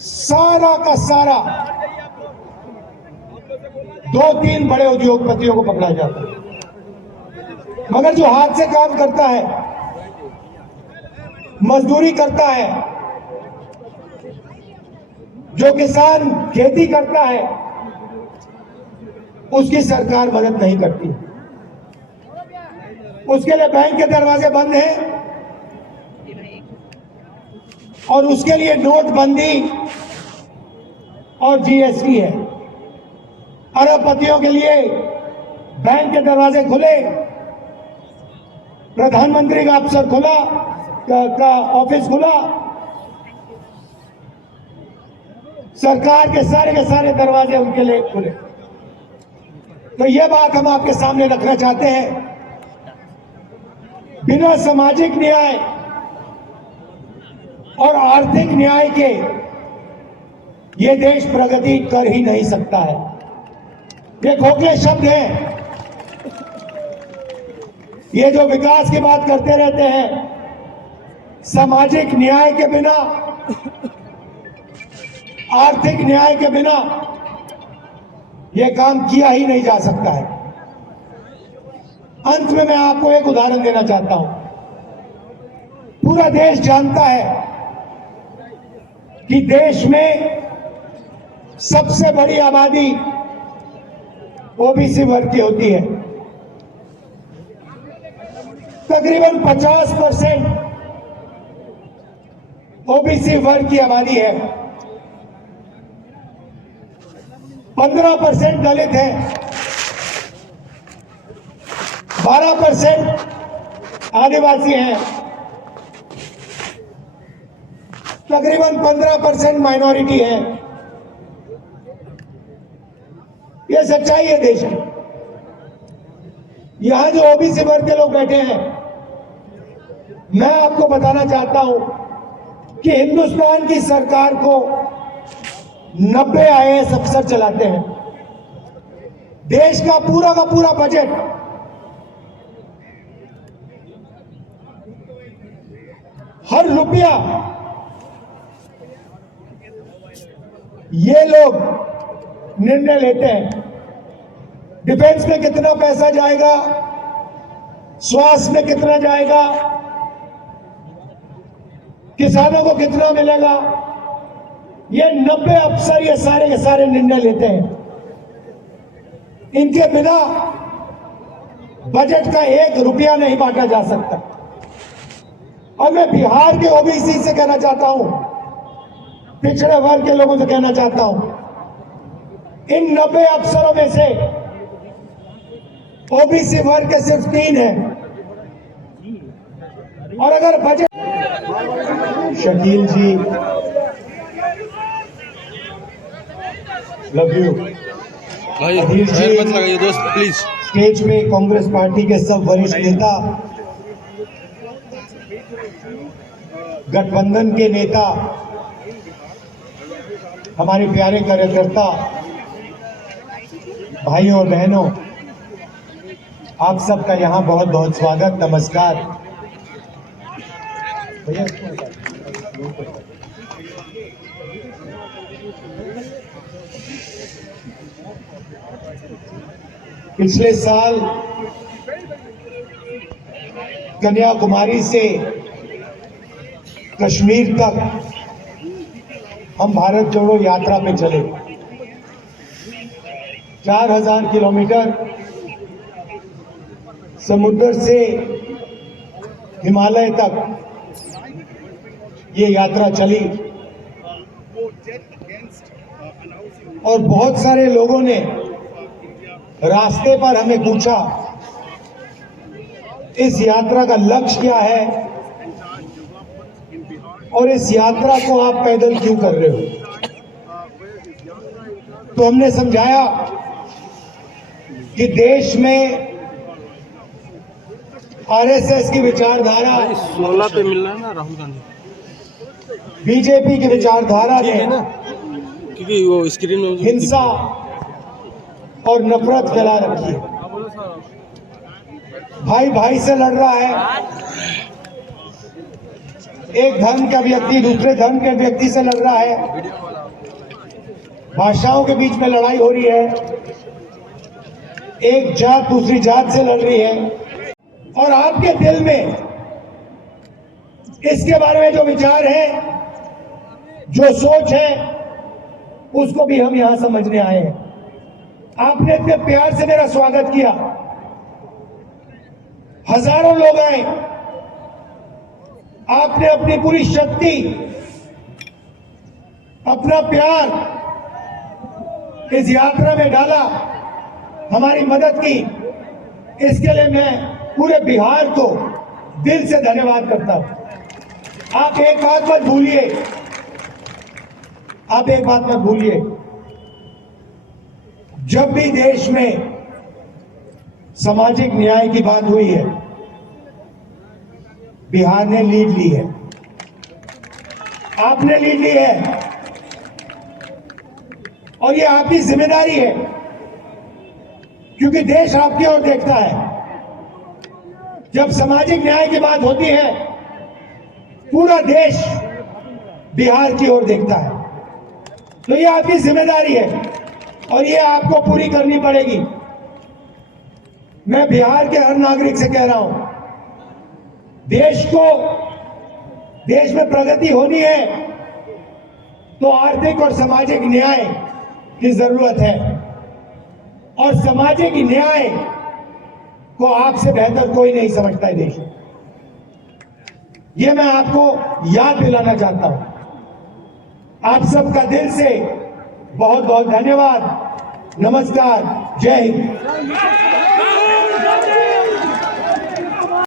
सारा का सारा 2-3 बड़े उद्योगपतियों को पकड़ा जाता है, मगर जो हाथ से काम करता है, मजदूरी करता है, जो किसान खेती करता है, उसकी सरकार मदद नहीं करती। उसके लिए बैंक के दरवाजे बंद हैं और उसके लिए नोटबंदी और जीएसटी है। अरबपतियों के लिए बैंक के दरवाजे खुले, प्रधानमंत्री का अफसर खुला, का ऑफिस खुला, सरकार के सारे दरवाजे उनके लिए खुले। तो ये बात हम आपके सामने रखना चाहते हैं, बिना सामाजिक न्याय और आर्थिक न्याय के ये देश प्रगति कर ही नहीं सकता है। ये खोखले शब्द हैं, ये जो विकास की बात करते रहते हैं, सामाजिक न्याय के बिना, आर्थिक न्याय के बिना ये काम किया ही नहीं जा सकता है। अंत में मैं आपको एक उदाहरण देना चाहता हूं। पूरा देश जानता है कि देश में सबसे बड़ी आबादी ओबीसी वर्ग की होती है। तकरीबन 50% ओबीसी वर्ग की आबादी है, 15% दलित है, 12% आदिवासी हैं, तकरीबन 15% माइनॉरिटी है। यह सच्चाई है देश में। यहां जो ओबीसी वर्ग के लोग बैठे हैं, मैं आपको बताना चाहता हूं कि हिंदुस्तान की सरकार को 90 आईएएस अफसर चलाते हैं। देश का पूरा बजट हर रुपया ये लोग निर्णय लेते हैं। डिफेंस में कितना पैसा जाएगा, स्वास्थ्य में कितना जाएगा, किसानों को कितना मिलेगा, ये 90 अफसर ये सारे के सारे निर्णय लेते हैं। इनके बिना बजट का 1 रुपया नहीं बांटा जा सकता। और मैं बिहार के ओबीसी से कहना चाहता हूं, पिछड़े वर्ग के लोगों से कहना चाहता हूं, इन 90 अफसरों में से ओबीसी वर्ग के सिर्फ 3 हैं। और अगर budget Shakeel ji, love you भाई, मत लगाइए दोस्त प्लीज। स्टेज पे कांग्रेस पार्टी के सब वरिष्ठ नेता, गठबंधन के नेता, हमारे प्यारे कार्यकर्ता भाइयों और बहनों, आप सबका यहाँ बहुत बहुत स्वागत, नमस्कार। भैया पिछले साल कन्याकुमारी से कश्मीर तक हम भारत जोड़ो यात्रा पे चले। 4000 किलोमीटर समुद्र से हिमालय तक ये यात्रा चली और बहुत सारे लोगों ने रास्ते पर हमें पूछा, इस यात्रा का लक्ष्य क्या है और इस यात्रा को आप पैदल क्यों कर रहे हो। तो हमने समझाया कि देश में आरएसएस की विचारधारा, 16 पे मिल रहा है ना राहुल गांधी, बीजेपी की विचारधारा ने क्योंकि वो स्क्रीन में हिंसा और नफरत फैला रखी है। भाई भाई से लड़ रहा है, एक धर्म का व्यक्ति दूसरे धर्म के व्यक्ति से लड़ रहा है, भाषाओं के बीच में लड़ाई हो रही है, एक जात दूसरी जात से लड़ रही है, और आपके दिल में इसके बारे में जो विचार है, जो सोच है, उसको भी हम यहां समझने आए हैं। आपने इतने प्यार से मेरा स्वागत किया, हजारों लोग आए, आपने अपनी पूरी शक्ति, अपना प्यार इस यात्रा में डाला, हमारी मदद की। इसके लिए मैं पूरे बिहार को दिल से धन्यवाद करता हूं। आप एक बात मत भूलिए, आप एक बात मत भूलिए, जब भी देश में सामाजिक न्याय की बात हुई है, बिहार ने लीड ली है, आपने लीड ली है, और ये आपकी जिम्मेदारी है, क्योंकि देश आपकी ओर देखता है। जब सामाजिक न्याय की बात होती है, पूरा देश बिहार की ओर देखता है। तो ये आपकी जिम्मेदारी है और ये आपको पूरी करनी पड़ेगी। मैं बिहार के हर नागरिक से कह रहा हूं, देश में प्रगति होनी है तो आर्थिक और सामाजिक न्याय की जरूरत है, और सामाजिक न्याय को आपसे बेहतर कोई नहीं समझता है देश में। ये मैं आपको याद दिलाना चाहता हूं। आप सबका दिल से बहुत बहुत धन्यवाद। नमस्कार, जय हिंद।